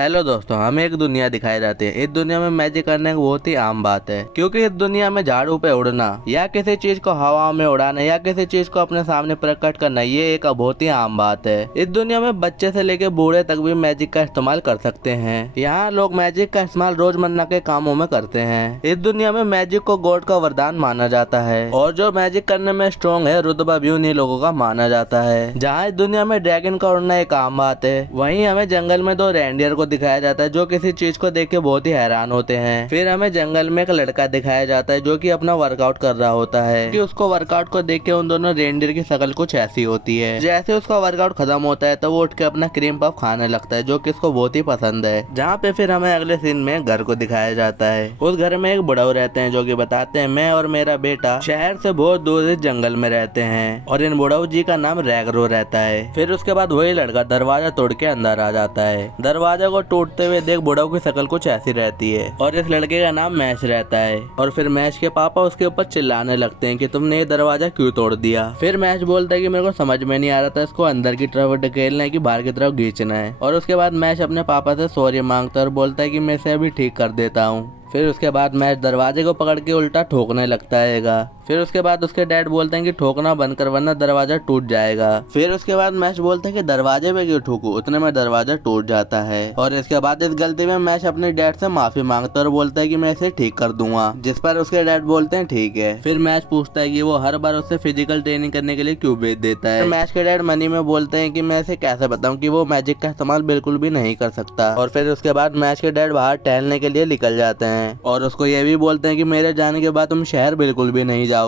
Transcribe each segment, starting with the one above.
Hello दोस्तों, हमें एक दुनिया दिखाई जाती है। इस दुनिया में मैजिक करना एक बहुत ही आम बात है, क्योंकि इस दुनिया में झाड़ू पे उड़ना या किसी चीज को हवा में उड़ाना या किसी चीज को अपने सामने प्रकट करना, ये एक बहुत ही आम बात है। इस दुनिया में बच्चे से लेकर बूढ़े तक भी मैजिक का इस्तेमाल कर सकते हैं। यहाँ लोग मैजिक का इस्तेमाल रोजमर्रा के कामों में करते हैं। इस दुनिया में मैजिक को गॉड का वरदान माना जाता है और जो मैजिक करने में स्ट्रॉन्ग है, रुतबा भी उन्हीं लोगों का माना जाता है। जहाँ इस दुनिया में ड्रैगन का उड़ना एक आम बात है, वहीं हमें जंगल में दो रेंडियर को दिखाया जाता है जो किसी चीज को देख के बहुत ही हैरान होते हैं। फिर हमें जंगल में एक लड़का दिखाया जाता है जो कि अपना वर्कआउट कर रहा होता है कि उसको वर्कआउट को देख के उन दोनों रेंडियर की शक्ल कुछ ऐसी होती है। जैसे उसका वर्कआउट खत्म होता है तो वो उठ के अपना क्रीम पफ खाने लगता है जो कि उसको बहुत ही पसंद है। जहाँ पे फिर हमें अगले सीन में घर को दिखाया जाता है। उस घर में एक बुढ़ऊ रहते हैं जो कि बताते हैं, मैं और मेरा बेटा शहर से बहुत दूर इस जंगल में रहते हैं और इन बुढ़ऊ जी का नाम रैगरो रहता है। फिर उसके बाद वही लड़का दरवाजा तोड़ के अंदर आ जाता है। दरवाजा को टूटते हुए देख बुढ़ऊ की शक्ल कुछ ऐसी रहती है और इस लड़के का नाम मैश रहता है। और फिर मैश के पापा उसके ऊपर चिल्लाने लगते हैं कि तुमने ये दरवाजा क्यों तोड़ दिया। फिर मैश बोलता है कि मेरे को समझ में नहीं आ रहा था इसको अंदर की तरफ ढकेलना है कि बाहर की तरफ खींचना है। और उसके बाद मैश अपने पापा से सॉरी मांगता है और बोलता है कि मैं इसे अभी ठीक कर देता हूँ। फिर उसके बाद मैश दरवाजे को पकड़ के उल्टा ठोकने लगता है। फिर उसके बाद उसके डैड बोलते हैं कि ठोकना बंद कर वरना दरवाजा टूट जाएगा। फिर उसके बाद मैश बोलते हैं कि दरवाजे पे क्यों ठोकूं, उतने में दरवाजा टूट जाता है। और इसके बाद इस गलती में मैश अपने डैड से माफी मांगता है और बोलता है कि मैं इसे ठीक कर दूंगा, जिस पर उसके डैड बोलते हैं ठीक है। फिर मैश पूछता है कि वो हर बार उससे फिजिकल ट्रेनिंग करने के लिए क्यों भेज देता है। मैश के डैड मनी में बोलते हैं कि मैं इसे कैसे बताऊं कि वो मैजिक का इस्तेमाल बिल्कुल भी नहीं कर सकता। और फिर उसके बाद मैश के डैड बाहर टहलने के लिए निकल जाते हैं और उसको ये भी बोलते हैं कि मेरे जाने के बाद तुम शहर बिल्कुल भी नहीं जाओगे।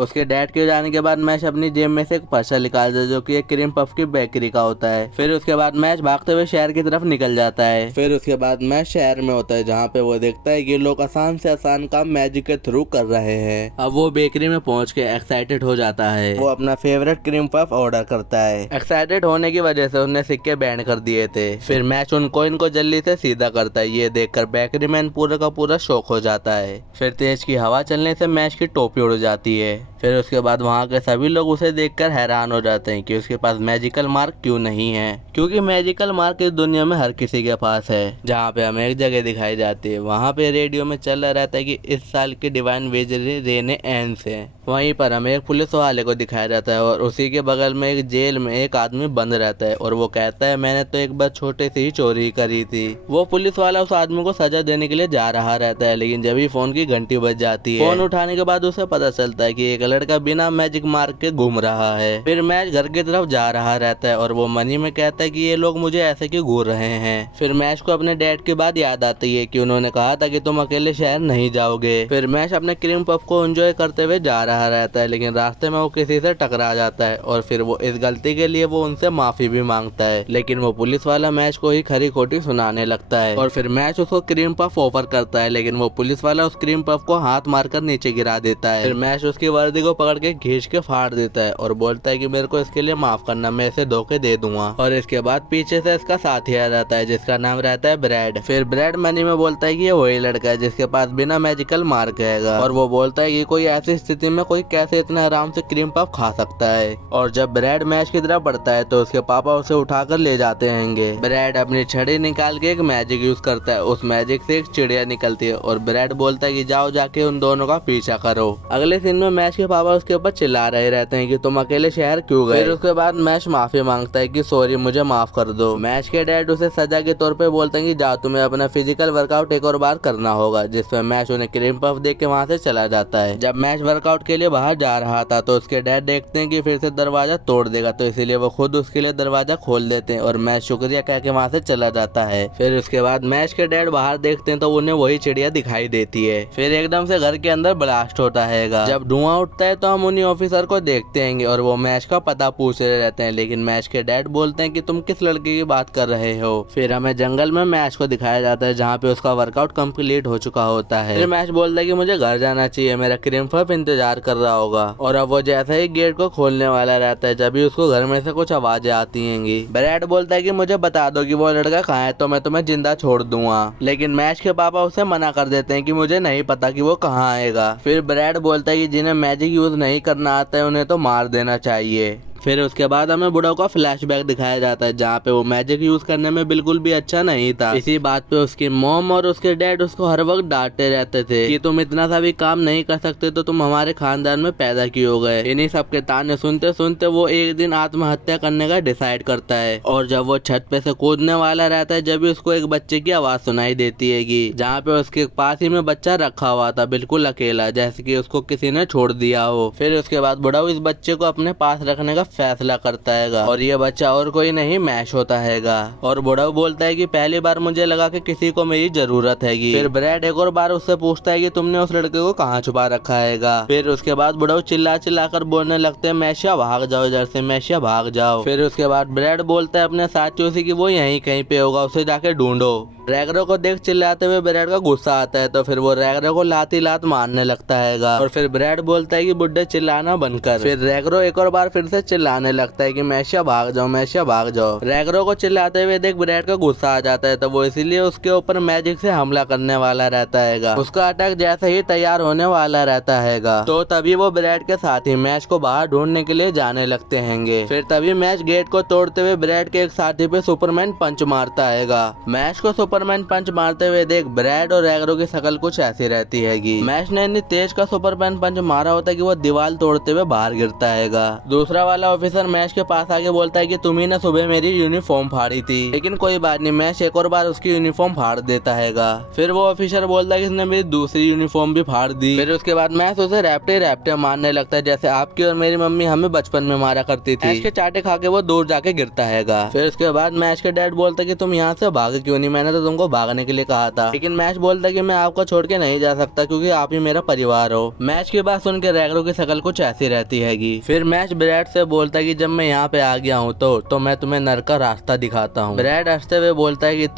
उसके डैड के जाने के बाद मैश अपनी जेब में से एक पर्चा निकालता है जो कि एक क्रीम पफ की बेकरी का होता है। फिर उसके बाद मैश भागते हुए शहर की तरफ निकल जाता है। फिर उसके बाद मैश शहर में होता है जहाँ पे वो देखता है कि लोग आसान से आसान काम मैजिक के थ्रू कर रहे हैं। अब वो बेकरी में पहुंच के एक्साइटेड हो जाता है। वो अपना फेवरेट क्रीम पफ ऑर्डर करता है। एक्साइटेड होने की वजह से उसने सिक्के बैंड कर दिए थे। फिर मैश उन कॉइन को जल्दी से सीधा करता है। ये देखकर बेकरी मैन पूरा का पूरा शॉक हो जाता है। फिर तेज की हवा चलने से मैश की टोपी उड़ जाती है। फिर उसके बाद वहाँ के सभी लोग उसे देखकर हैरान हो जाते हैं कि उसके पास मैजिकल मार्क क्यों नहीं है, क्योंकि मैजिकल मार्क इस दुनिया में हर किसी के पास है। जहाँ पे हमें एक जगह दिखाई जाती है, वहाँ पे रेडियो में चल रहा रहता है कि इस साल की डिवाइन वेजरी रेने एंस है। वहीं पर हमें एक पुलिस वाले को दिखाया जाता है और उसी के बगल में एक जेल में एक आदमी बंद रहता है और वो कहता है मैंने तो एक बार छोटे से ही चोरी करी थी। वो पुलिस वाला उस आदमी को सजा देने के लिए जा रहा रहता है, लेकिन जब ही फोन की घंटी बज जाती है, फोन उठाने के बाद उसे पता चलता है कि एक लड़का बिना मैजिक मार्क के घूम रहा है। फिर मैश घर की तरफ जा रहा रहता है और वो मनी में कहता है कि ये लोग मुझे ऐसे क्यों घूर रहे हैं। फिर मैश को अपने डैड की बात याद आती है कि उन्होंने कहा था कि तुम अकेले शहर नहीं जाओगे। फिर मैश अपने क्रीम पफ को एंजॉय करते हुए जा रहा रहता है, लेकिन रास्ते में वो किसी से टकरा जाता है और फिर वो इस गलती के लिए वो उनसे माफी भी मांगता है, लेकिन वो पुलिस वाला मैश को ही खरी खोटी सुनाने लगता है। और फिर मैश उसको क्रीम पफ ऑफर करता है, लेकिन वो पुलिस वाला उस क्रीम पफ को हाथ मारकर नीचे गिरा देता है। फिर मैश उसकी वर्दी को पकड़ के खींच के फाड़ देता है और बोलता है कि मेरे को इसके लिए माफ करना, मैं इसे धोखे दे दूंगा। और इसके बाद पीछे से इसका साथी आ जाता है जिसका नाम रहता है ब्रैड। फिर ब्रैड मनी में बोलता है कि ये वही लड़का है जिसके पास बिना मैजिकल मार्क है और वो बोलता है कि कोई ऐसी स्थिति में कोई कैसे इतना आराम से क्रीम पफ खा सकता है। और जब ब्रैड मैश की तरफ बढ़ता है तो उसके पापा उसे उठाकर ले जाते हैं। ब्रैड अपनी छड़ी निकाल के एक मैजिक यूज करता है। उस मैजिक से एक चिड़िया निकलती है और ब्रैड बोलता है कि जाओ जाके उन दोनों का पीछा करो। अगले सीन में मैश के पापा उसके ऊपर चिल्ला रहे रहते हैं कि तुम अकेले शहर क्यों गए। फिर उसके बाद मैश माफी मांगता है कि सॉरी मुझे माफ कर दो। मैश के डैड उसे सजा के तौर पे बोलते हैं कि जाओ तुम्हें अपना फिजिकल वर्कआउट एक और बार करना होगा, जिसमें मैश उन्हें क्रीम पफ देख के वहाँ से चला जाता है। जब मैश वर्कआउट के लिए बाहर जा रहा था तो उसके डैड देखते हैं कि फिर से दरवाजा तोड़ देगा, तो इसीलिए वो खुद उसके लिए दरवाजा खोल देते हैं और मैश शुक्रिया कह के वहाँ से चला जाता है। फिर उसके बाद मैश के डैड बाहर देखते हैं तो उन्हें वही चिड़िया दिखाई देती है। फिर एकदम से घर के अंदर ब्लास्ट होता है। जब धुआं उठता है तो हम उन्हीं ऑफिसर को देखते हैं और वो मैश का पता पूछ रहे रहते हैं, लेकिन मैश के डैड बोलते हैं कि तुम किस लड़के की बात कर रहे हो। फिर हमें जंगल में मैश को दिखाया जाता है जहाँ पे उसका वर्कआउट कंप्लीट हो चुका होता है। फिर मैश बोलता है कि मुझे घर जाना चाहिए, मेरा क्रीम पफ इंतजार कर रहा होगा। और अब वो जैसे ही गेट को खोलने वाला रहता है जब भी उसको घर में से कुछ आवाजें आती हैं। ब्रैड बोलता है कि मुझे बता दो कि वो लड़का कहाँ है तो मैं तुम्हें जिंदा छोड़ दूंगा, लेकिन मैश के पापा उसे मना कर देते हैं कि मुझे नहीं पता कि वो कहाँ आएगा। फिर ब्रैड बोलता है कि जिन्हें मैजिक यूज नहीं करना आता है उन्हें तो मार देना चाहिए। फिर उसके बाद हमें बुढ़ाऊ का फ्लैशबैक दिखाया जाता है जहाँ पे वो मैजिक यूज करने में बिल्कुल भी अच्छा नहीं था। इसी बात पे उसकी मॉम और उसके डैड उसको हर वक्त डांटते रहते थे कि तुम इतना सा भी काम नहीं कर सकते तो तुम हमारे खानदान में पैदा क्यों हो गए। इन्हीं सब के ताने सुनते सुनते वो एक दिन आत्महत्या करने का डिसाइड करता है और जब वो छत पे से कूदने वाला रहता है जब भी उसको एक बच्चे की आवाज सुनाई देती है जहाँ पे उसके पास ही में बच्चा रखा हुआ था बिल्कुल अकेला, जैसे कि उसको किसी ने छोड़ दिया हो। फिर उसके बाद बुढ़ाऊ इस बच्चे को अपने पास रखने का फैसला करता है और ये बच्चा और कोई नहीं मैश होता है। और बुढ़ाऊ बोलता है कि पहली बार मुझे लगा कि किसी को मेरी जरूरत है। फिर ब्रैड एक और बार उससे पूछता है कि तुमने उस लड़के को कहाँ छुपा रखा है। फिर उसके बाद बुढ़ाऊ चिल्ला चिल्ला कर बोलने लगते हैं मैशिया भाग जाओ इधर से, मैशिया भाग जाओ। फिर उसके बाद ब्रैड बोलता है अपने साथियों से कि वो यहीं कहीं पे होगा, उसे जाके ढूंढो। रैगरो को देख चिल्लाते हुए ब्रैड का गुस्सा आता है तो फिर वो रैगरो को लाती लात मारने लगता है और फिर ब्रैड बोलता है कि बुड्ढे चिल्लाना बंद कर। फिर रैगरो एक और बार फिर से चिल्लाने लगता है कि मैशिया भाग जाओ, मैशिया भाग जाओ। रैगरो को चिल्लाते हुए देख ब्रैड का गुस्सा आ जाता है तो वो इसीलिए उसके ऊपर मैजिक से हमला करने वाला रहता है। उसका अटैक जैसे ही तैयार होने वाला रहता है तो तभी वो ब्रैड के साथ ही मैच को बाहर ढूंढने के लिए जाने लगते हैं। फिर तभी मैच गेट को तोड़ते हुए ब्रैड के एक साथी पे सुपरमैन पंच मारता है। मैच को सुपरमैन पंच मारते हुए देख ब्रैड और रैगरो की शक्ल कुछ ऐसी रहती है। मैच ने इतनी तेज का सुपरमैन पंच मारा होता है कि वो दीवार तोड़ते हुए बाहर गिरता है। दूसरा वाला ऑफिसर मैच के पास आके बोलता है कि तुम ही ने सुबह मेरी यूनिफॉर्म फाड़ी थी, लेकिन कोई बात नहीं। मैच एक और बार उसकी यूनिफॉर्म फाड़ देता है। फिर वो ऑफिसर बोलता है कि इसने मेरी दूसरी यूनिफॉर्म भी फाड़ दी। फिर उसके बाद मैच उसे रैप्टे रैप्टे मारने लगता है जैसे आपकी और मेरी मम्मी हमें बचपन में मारा करती थी। मैच के चाटे खा के वो दूर जाके गिरता है। फिर उसके बाद मैच के डैड बोलता है कि तुम यहाँ से भागे क्यों नहीं, मैंने तो तुमको भागने के लिए कहा था। लेकिन मैच बोलता है कि मैं आपको छोड़ के नहीं जा सकता क्योंकि आप ही मेरा परिवार हो। मैच की बात सुन के रैगरो की शक्ल कुछ ऐसी रहती है। फिर मैच ब्रैड से बोलता है कि जब मैं यहाँ पे आ गया हूँ तो मैं तुम्हें नरक का रास्ता दिखाता हूँ। ब्रैड हंसते हुए बोलता है कि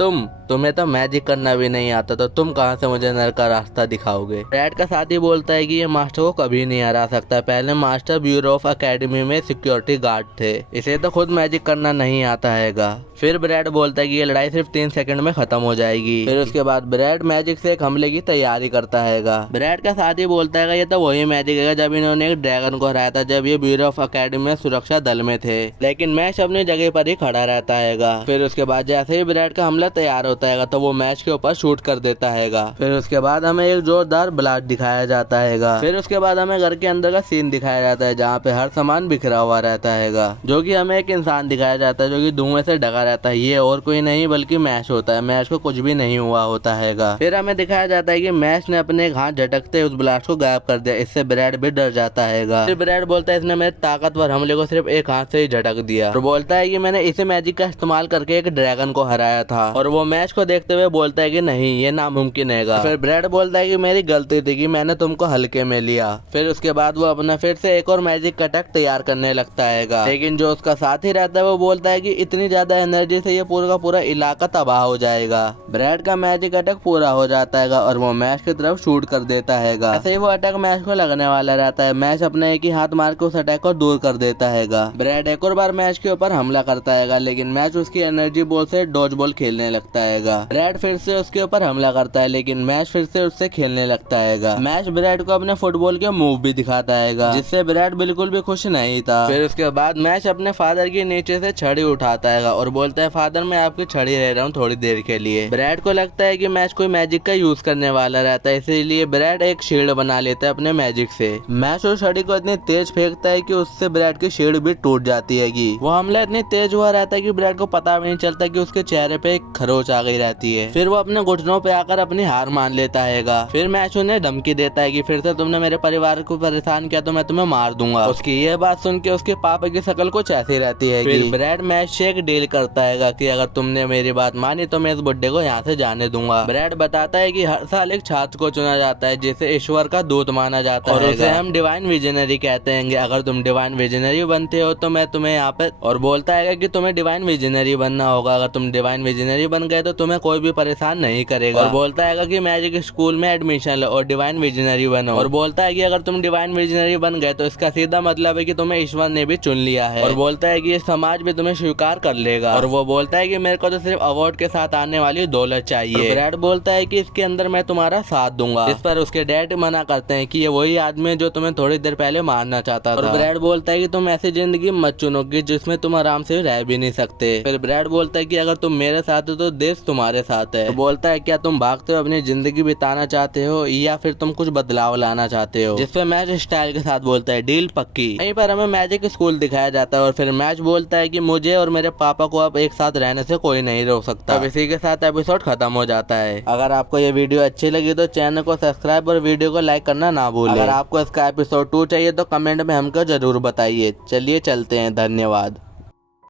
तुम्हें तो मैजिक करना भी नहीं आता तो तुम कहाँ से मुझे नरक का रास्ता दिखाओगे। ब्रैड का साथी बोलता है कि ये मास्टर को कभी नहीं हरा सकता, पहले मास्टर ब्यूरो ऑफ एकेडमी में सिक्योरिटी गार्ड थे, इसे तो खुद मैजिक करना नहीं आता है। फिर ब्रैड बोलता है कि ये लड़ाई सिर्फ 3 सेकंड में खत्म हो जाएगी। फिर उसके बाद ब्रैड मैजिक से एक हमले की तैयारी करता है। ब्रैड का साथी बोलता है ये तो वही मैजिक है जब इन्होंने एक ड्रैगन को हराया था जब ये ब्यूरो ऑफ एकेडमी में सुरक्षा दल में थे, लेकिन मैच अपनी जगह पर ही खड़ा रहता है। फिर उसके बाद जैसे ही ब्रैड का हमला तैयार होता है तो वो मैच के ऊपर शूट कर देता है। फिर उसके बाद हमें एक जोरदार ब्लास्ट दिखाया जाता है। फिर उसके बाद हमें घर के अंदर का सीन दिखाया जाता है जहाँ पे हर सामान बिखरा हुआ रहता है, जो कि हमें एक इंसान दिखाया जाता है जो कि धुएं से ढका रहता है। ये और कोई नहीं बल्कि मैच होता है। मैच को कुछ भी नहीं हुआ होता है। फिर हमें दिखाया जाता है कि मैच ने अपने एक हाथ झटकते उस ब्लास्ट को गायब कर दिया। इससे ब्रैड भी डर जाता है। फिर ब्रैड बोलता है इसने मेरे ताकतवर हमले को सिर्फ एक हाथ से ही झटक दिया और बोलता है कि मैंने इसी मैजिक का इस्तेमाल करके एक ड्रैगन को हराया था। और वो मैच को देखते हुए बोलता है कि नहीं ये नामुमकिन है। फिर ब्रैड बोलता है कि मेरी गलती थी कि मैंने तुमको हल्के में लिया। फिर उसके बाद वो अपना फिर से एक और मैजिक अटैक तैयार करने लगता है, लेकिन जो उसका साथी रहता है वो बोलता है कि इतनी ज्यादा एनर्जी से ये पूरा का पूरा इलाका तबाह हो जाएगा। ब्रैड का मैजिक अटैक पूरा हो जाता है और वो मैच की तरफ शूट कर देता है। ऐसे ही वो अटैक मैच को लगने वाला रहता है। मैच अपने एक ही हाथ मार के उस अटैक को दूर कर देता है। ब्रैड एक और बार मैच के ऊपर हमला करता है, लेकिन मैच उसकी एनर्जी बॉल से डॉज बॉल खेलने लगता है। ब्रैड फिर से उसके ऊपर हमला करता है, लेकिन मैच फिर से उससे खेलने लगता है। मैच ब्रैड को अपने फुटबॉल के मूव भी दिखाता है, जिससे ब्रैड बिल्कुल भी खुश नहीं था। फिर उसके बाद मैच अपने फादर के नीचे से छड़ी उठाता है और बोलता है फादर मैं आपकी छड़ी ले रहा हूँ थोड़ी देर के लिए। ब्रैड को लगता है कि मैच कोई मैजिक का यूज करने वाला रहता है, इसीलिए ब्रैड एक शील्ड बना लेता है अपने मैजिक से। मैच उस छड़ी को इतनी तेज फेंकता है कि उससे ब्रैड की शील्ड भी टूट जाती है। वो हमला इतनी तेज हुआ रहता है कि ब्रैड को पता भी नहीं चलता कि उसके चेहरे पे एक खरोच आ गई रहती है। फिर वो अपने घुटनों पे आकर अपनी हार मान लेता है। फिर मैच उन्हें धमकी देता है कि फिर से तुमने मेरे परिवार को परेशान किया तो मैं तुम्हें मार दूंगा। उसकी ये बात सुन के उसके पापा की शक्ल कुछ ऐसी रहती है। फिर ब्रैड मैच से एक डील करता है कि अगर तुमने मेरी बात मानी तो मैं इस बुड्ढे को यहाँ से जाने दूंगा। ब्रैड बताता है कि हर साल एक छात्र को चुना जाता है जिसे ईश्वर का दूत माना जाता है और उसे हम डिवाइन विजनरी कहते हैं। अगर तुम डिवाइन विजनरी बनते हो तो मैं तुम्हें यहाँ पे और बोलता है कि तुम्हें डिवाइन विजनरी बनना होगा। अगर तुम डिवाइन विजनरी बन गए तो तुम्हें कोई भी परेशान नहीं करेगा। और बोलता है कि मैजिक स्कूल में एडमिशन लो और डिवाइन विजनरी बनो। और बोलता है कि अगर तुम डिवाइन विजनरी बन गए तो इसका सीधा मतलब है कि तुम्हें ईश्वर ने भी चुन लिया है। और बोलता है कि ये समाज भी तुम्हें स्वीकार कर लेगा। और वो बोलता है कि मेरे को तो सिर्फ अवार्ड के साथ आने वाली दौलत चाहिए। ब्रैड बोलता है कि इसके अंदर मैं तुम्हारा साथ दूंगा। इस पर उसके डैड मना करते हैं कि ये वही आदमी है जो तुम्हें थोड़ी देर पहले मारना चाहता था। और ब्रैड बोलता है कि तुम ऐसी जिंदगी मत चुनोगे जिसमें तुम आराम से रह भी नहीं सकते। फिर ब्रैड बोलता है कि अगर तुम मेरे साथ हो तो देश तुम्हारे साथ है। तो बोलता है क्या तुम भागते हो अपनी जिंदगी बिताना चाहते हो या फिर तुम कुछ बदलाव लाना चाहते हो। जिसपे मैच स्टाइल के साथ बोलता है डील पक्की। यहीं पर हमें मैजिक स्कूल दिखाया जाता है और फिर मैच बोलता है कि मुझे और मेरे पापा को अब एक साथ रहने से कोई नहीं रोक सकता। अब इसी के साथ एपिसोड खत्म हो जाता है। अगर आपको ये वीडियो अच्छी लगी तो चैनल को सब्सक्राइब और वीडियो को लाइक करना ना भूलें। अगर आपको इसका एपिसोड 2 चाहिए तो कमेंट में हमको जरूर बताइए। चलिए चलते हैं, धन्यवाद।